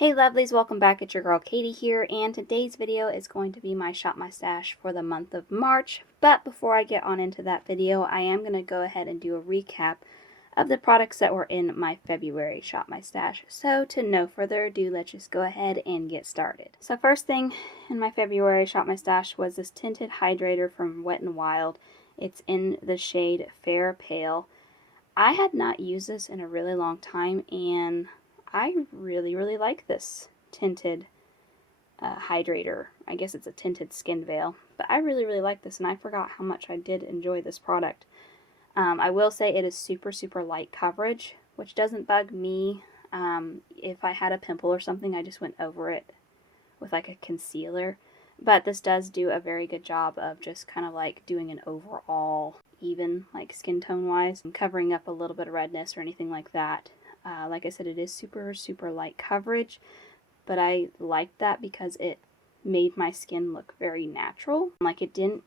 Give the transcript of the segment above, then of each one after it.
Hey lovelies, welcome back. It's your girl Katie here, and today's video is going to be my Shop My Stash for the month of March. But before I get on into that video, I am going to go ahead and do a recap of the products that were in my February Shop My Stash. So to no further ado, let's just go ahead and get started. So first thing in my February Shop My Stash was this tinted hydrator from Wet n Wild. It's in the shade Fair Pale. I had not used this in a really long time, and I really like this tinted hydrator. I guess it's a tinted skin veil, but I really like this, and I forgot how much I did enjoy this product. I will say it is super light coverage, which doesn't bug me. If I had a pimple or something, I just went over it with like a concealer, but this does do a very good job of just kind of like doing an overall even, like skin tone wise, and covering up a little bit of redness or anything like that. Like I said, it is super light coverage, but I liked that because it made my skin look very natural. Like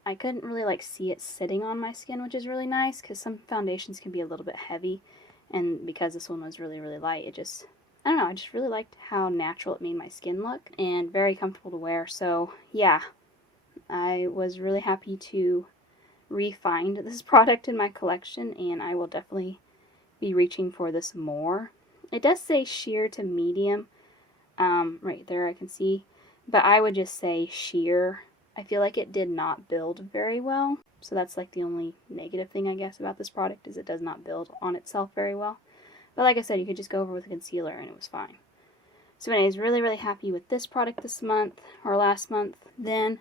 I couldn't really like see it sitting on my skin, which is really nice because some foundations can be a little bit heavy, and because this one was really light, it just, I don't know, I just really liked how natural it made my skin look and very comfortable to wear. So yeah, I was really happy to re-find this product in my collection, and I will definitely be reaching for this more. It does say sheer to medium right there, I can see, but I would just say sheer. I feel like it did not build very well, so that's like the only negative thing I guess about this product, is it does not build on itself very well. But like I said, you could just go over with a concealer and it was fine. So anyways, really happy with this product this month, or last month. Then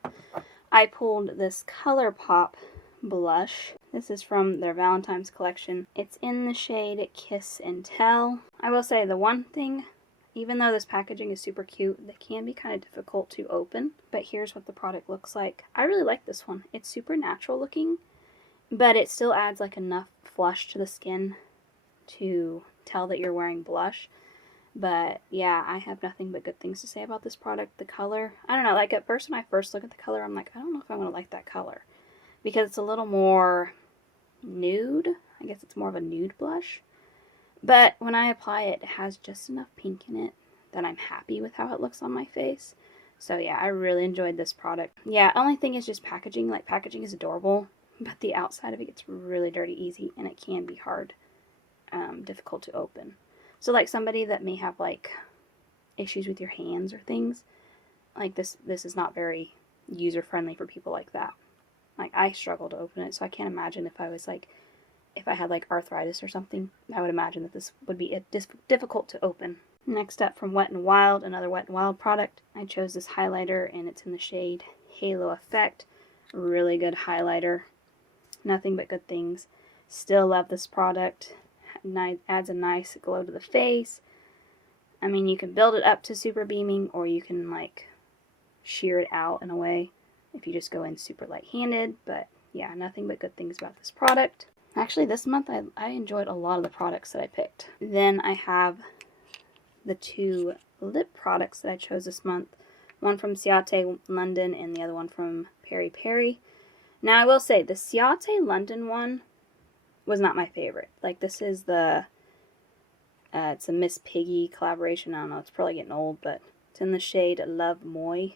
I pulled this ColourPop blush. This is from their Valentine's collection. It's in the shade Kiss and Tell. I will say the one thing, even though this packaging is super cute, they can be kind of difficult to open. But here's what the product looks like. I really like this one. It's super natural looking, but it still adds like enough flush to the skin to tell that you're wearing blush. But yeah, I have nothing but good things to say about this product. The color, I don't know, like at first when I first look at the color, I'm like, I don't know if I'm going to like that color, because it's a little more nude. I guess it's more of a nude blush. But when I apply it, it has just enough pink in it that I'm happy with how it looks on my face. So yeah, I really enjoyed this product. Yeah, only thing is just packaging. Like, packaging is adorable, but the outside of it gets really dirty easy, and it can be hard, difficult to open. So like somebody that may have like issues with your hands or things, like this is not very user friendly for people like that. Like, I struggle to open it, so I can't imagine if I had like arthritis or something. I would imagine that this would be difficult to open. Next up, from Wet n Wild, another Wet n Wild product. I chose this highlighter, and it's in the shade Halo Effect. Really good highlighter. Nothing but good things. Still love this product. Adds a nice glow to the face. I mean, you can build it up to super beaming, or you can like sheer it out in a way if you just go in super light-handed. But yeah, nothing but good things about this product. Actually, this month I enjoyed a lot of the products that I picked. Then I have the two lip products that I chose this month. One from Ciate London and the other one from Peri Peri. Now, I will say, the Ciate London one was not my favorite. Like, this is the, it's a Miss Piggy collaboration. I don't know, it's probably getting old, but it's in the shade Love Moi.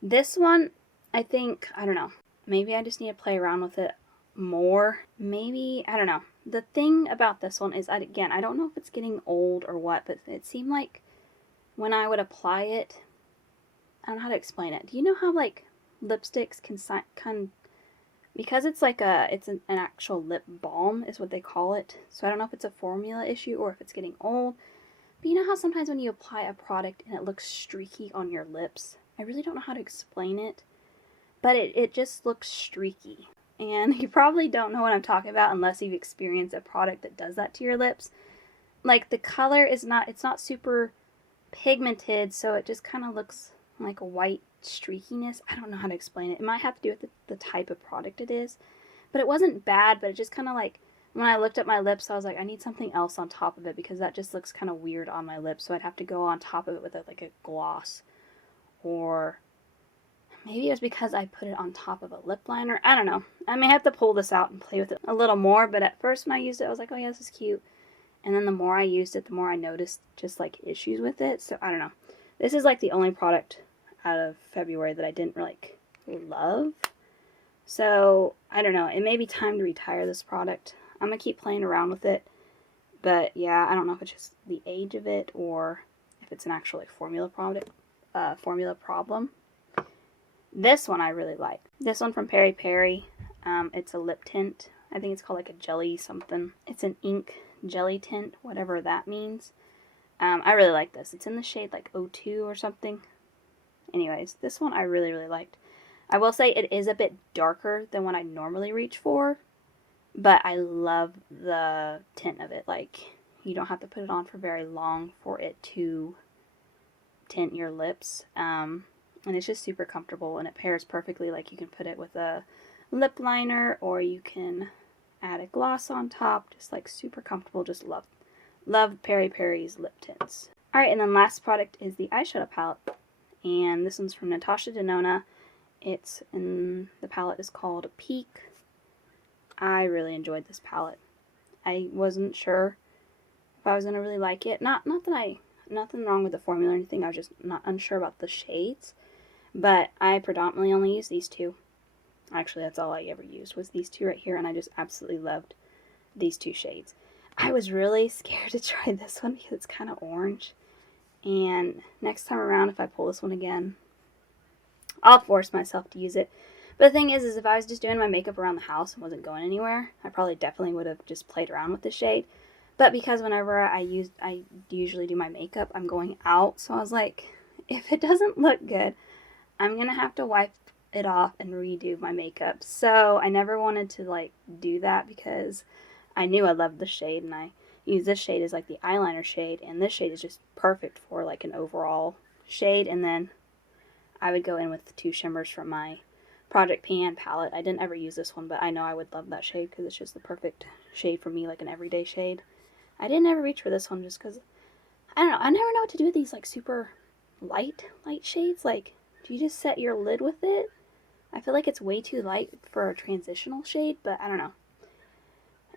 This one, I think, I don't know, maybe I just need to play around with it more. Maybe, I don't know. The thing about this one is, again, I don't know if it's getting old or what, but it seemed like when I would apply it, I don't know how to explain it. Do you know how like lipsticks can kind of, because it's like it's an actual lip balm is what they call it. So I don't know if it's a formula issue or if it's getting old. But you know how sometimes when you apply a product and it looks streaky on your lips? I really don't know how to explain it, but it just looks streaky. And you probably don't know what I'm talking about unless you've experienced a product that does that to your lips. Like, the color is it's not super pigmented, so it just kind of looks like a white streakiness. I don't know how to explain it. It might have to do with the type of product it is. But it wasn't bad, but it just kind of like, when I looked at my lips, I was like, I need something else on top of it because that just looks kind of weird on my lips. So I'd have to go on top of it with like a gloss, or maybe it was because I put it on top of a lip liner. I don't know. I may have to pull this out and play with it a little more, but at first when I used it, I was like, oh yeah, this is cute. And then the more I used it, the more I noticed just like issues with it. So I don't know. This is like the only product out of February that I didn't like love. So, I don't know. It may be time to retire this product. I'm going to keep playing around with it. But yeah, I don't know if it's just the age of it or if it's an actual like, formula problem. This one I really like. This one from Peri Peri. It's a lip tint. I think it's called like a jelly something. It's an ink jelly tint, whatever that means. I really like this. It's in the shade like 02 or something. Anyways, this one I really, really liked. I will say it is a bit darker than what I normally reach for, but I love the tint of it. Like, you don't have to put it on for very long for it to tint your lips. And it's just super comfortable, and it pairs perfectly. Like, you can put it with a lip liner, or you can add a gloss on top. Just like super comfortable. Just love Peri Peri's lip tints. Alright, and then last product is the eyeshadow palette. And this one's from Natasha Denona. The palette is called Peak. I really enjoyed this palette. I wasn't sure if I was going to really like it. Nothing wrong with the formula or anything. I was just not unsure about the shades. But I predominantly only use these two. Actually, that's all I ever used was these two right here. And I just absolutely loved these two shades. I was really scared to try this one because it's kind of orange. And next time around, if I pull this one again, I'll force myself to use it. But the thing is if I was just doing my makeup around the house and wasn't going anywhere, I probably definitely would have just played around with the shade. But because whenever I usually do my makeup, I'm going out. So I was like, if it doesn't look good, I'm going to have to wipe it off and redo my makeup. So I never wanted to like do that because I knew I loved the shade, and I use this shade as like the eyeliner shade, and this shade is just perfect for like an overall shade. And then I would go in with the two shimmers from my Project Pan palette. I didn't ever use this one, but I know I would love that shade because it's just the perfect shade for me, like an everyday shade. I didn't ever reach for this one just because, I don't know, I never know what to do with these like super light shades. Like, do you just set your lid with it? I feel like it's way too light for a transitional shade, but I don't know.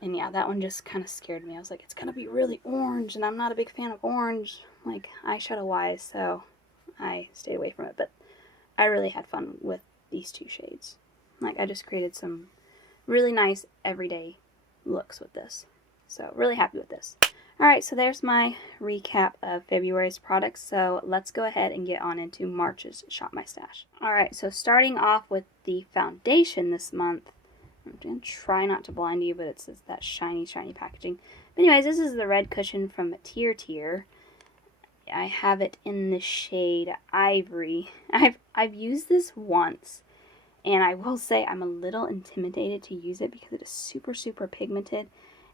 And yeah, that one just kind of scared me. I was like, it's going to be really orange, and I'm not a big fan of orange, like, eyeshadow-wise, so I stayed away from it. But I really had fun with these two shades. Like, I just created some really nice everyday looks with this. So, really happy with this. Alright, so there's my recap of February's products. So, let's go ahead and get on into March's Shop My Stash. Alright, so starting off with the foundation this month. I'm going to try not to blind you, but it says that shiny, shiny packaging. But anyways, this is the red cushion from Tier. I have it in the shade Ivory. I've used this once, and I will say I'm a little intimidated to use it because it is super, super pigmented.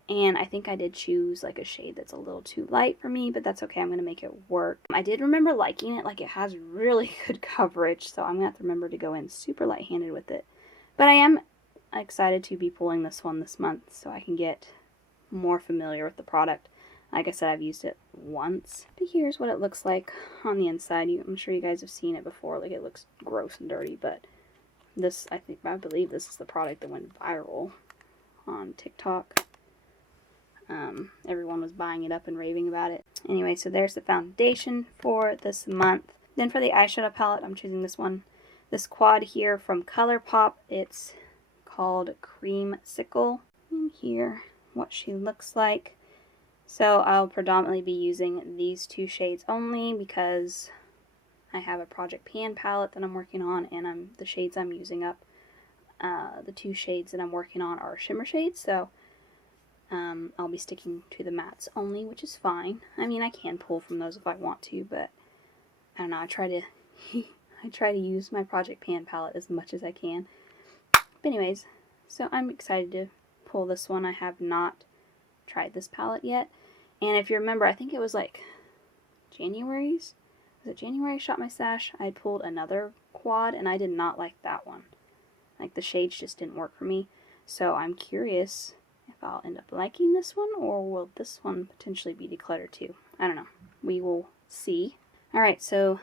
And I think I did choose like a shade that's a little too light for me, but that's okay. I'm going to make it work. I did remember liking it. Like, it has really good coverage, so I'm going to have to remember to go in super light-handed with it. But I am excited to be pulling this one this month so I can get more familiar with the product. Like I said, I've used it once. But here's what it looks like on the inside. I'm sure you guys have seen it before. Like, it looks gross and dirty, but this, I believe this is the product that went viral on TikTok. Everyone was buying it up and raving about it. Anyway, so there's the foundation for this month. Then for the eyeshadow palette, I'm choosing this one. This quad here from ColourPop. It's called Creamsicle. And here, what she looks like. So I'll predominantly be using these two shades only because I have a Project Pan palette that I'm working on, and the shades I'm using up, the two shades that I'm working on are shimmer shades, so I'll be sticking to the mattes only, which is fine. I mean, I can pull from those if I want to, but I don't know, I try to use my Project Pan palette as much as I can. But anyways, so I'm excited to pull this one. I have not tried this palette yet. And if you remember, I think it was like January I Shop My Stash? I pulled another quad and I did not like that one. Like, the shades just didn't work for me. So I'm curious if I'll end up liking this one, or will this one potentially be decluttered too? I don't know. We will see. Alright, so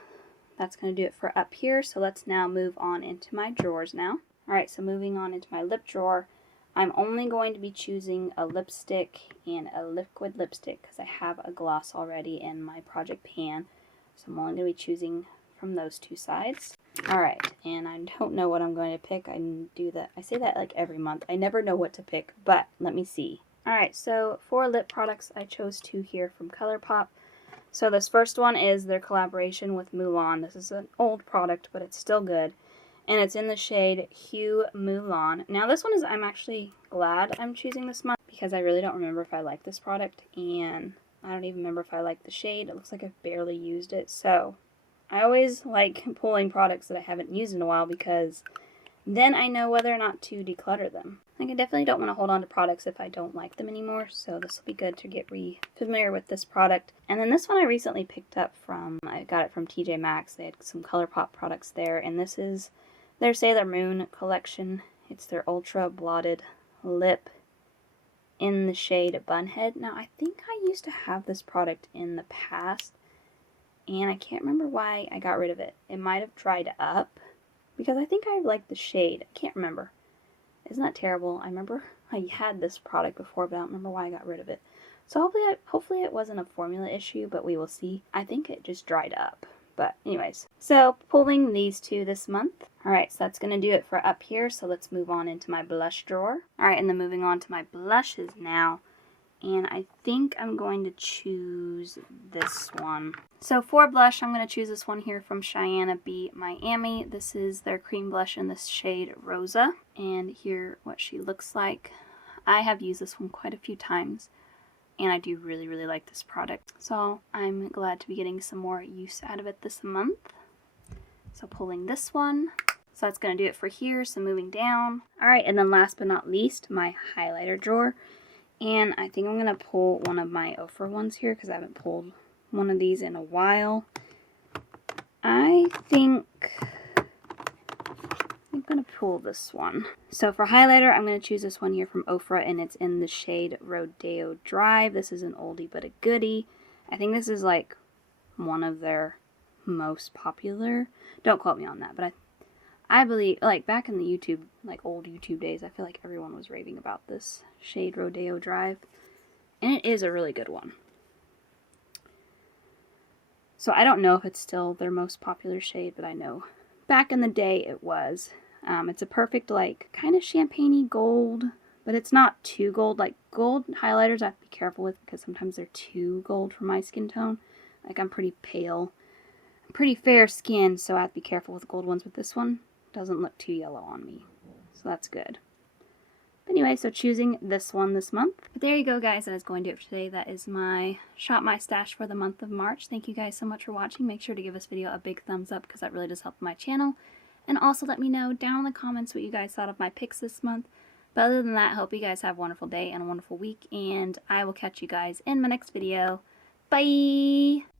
that's going to do it for up here. So let's now move on into my drawers now. Alright, so moving on into my lip drawer. I'm only going to be choosing a lipstick and a liquid lipstick because I have a gloss already in my Project Pan. So I'm only going to be choosing from those two sides. Alright, and I don't know what I'm going to pick. I say that like every month. I never know what to pick, but let me see. Alright, so for lip products, I chose two here from ColourPop. So this first one is their collaboration with Mulan. This is an old product, but it's still good. And it's in the shade Hue Mulan. Now this one is, I'm actually glad I'm choosing this month because I really don't remember if I like this product. And I don't even remember if I like the shade. It looks like I've barely used it. So I always like pulling products that I haven't used in a while because then I know whether or not to declutter them. Like, I definitely don't want to hold on to products if I don't like them anymore, so this will be good to get familiar with this product. And then this one I recently picked up I got it from TJ Maxx. They had some ColourPop products there, and this is their Sailor Moon collection. It's their Ultra Blotted Lip in the shade Bunhead. Now, I think I used to have this product in the past, and I can't remember why I got rid of it. It might have dried up, because I think I like the shade. I can't remember. Isn't that terrible? I remember I had this product before, but I don't remember why I got rid of it. So hopefully it wasn't a formula issue, but we will see. I think it just dried up. But anyways, so pulling these two this month. Alright, so that's going to do it for up here. So let's move on into my blush drawer. Alright, and then moving on to my blushes now. And I think I'm going to choose this one. So for blush, I'm going to choose this one here from Cheyenne B Miami. This is their cream blush in this shade Rosa. And here what she looks like. I have used this one quite a few times, and I do really, really like this product. So I'm glad to be getting some more use out of it this month. So pulling this one. So that's going to do it for here. So moving down. Alright, and then last but not least, my highlighter drawer. And I think I'm going to pull one of my Ofra ones here because I haven't pulled one of these in a while. I think I'm going to pull this one. So for highlighter, I'm going to choose this one here from Ofra, and it's in the shade Rodeo Drive. This is an oldie but a goodie. I think this is like one of their most popular. Don't quote me on that, but I believe, like, back in the YouTube, like, old YouTube days, I feel like everyone was raving about this shade Rodeo Drive. And it is a really good one. So I don't know if it's still their most popular shade, but I know back in the day it was. It's a perfect, like, kind of champagne-y gold, but it's not too gold. Like, gold highlighters I have to be careful with because sometimes they're too gold for my skin tone. Like, I'm pretty pale. I'm pretty fair skinned, so I have to be careful with gold ones. But this one doesn't look too yellow on me, so that's good. But anyway, so choosing this one this month. But there you go, guys. That is going to do it for today. That is my Shop My Stash for the month of March. Thank you guys so much for watching. Make sure to give this video a big thumbs up because that really does help my channel. And also let me know down in the comments what you guys thought of my picks this month. But other than that, I hope you guys have a wonderful day and a wonderful week. And I will catch you guys in my next video. Bye!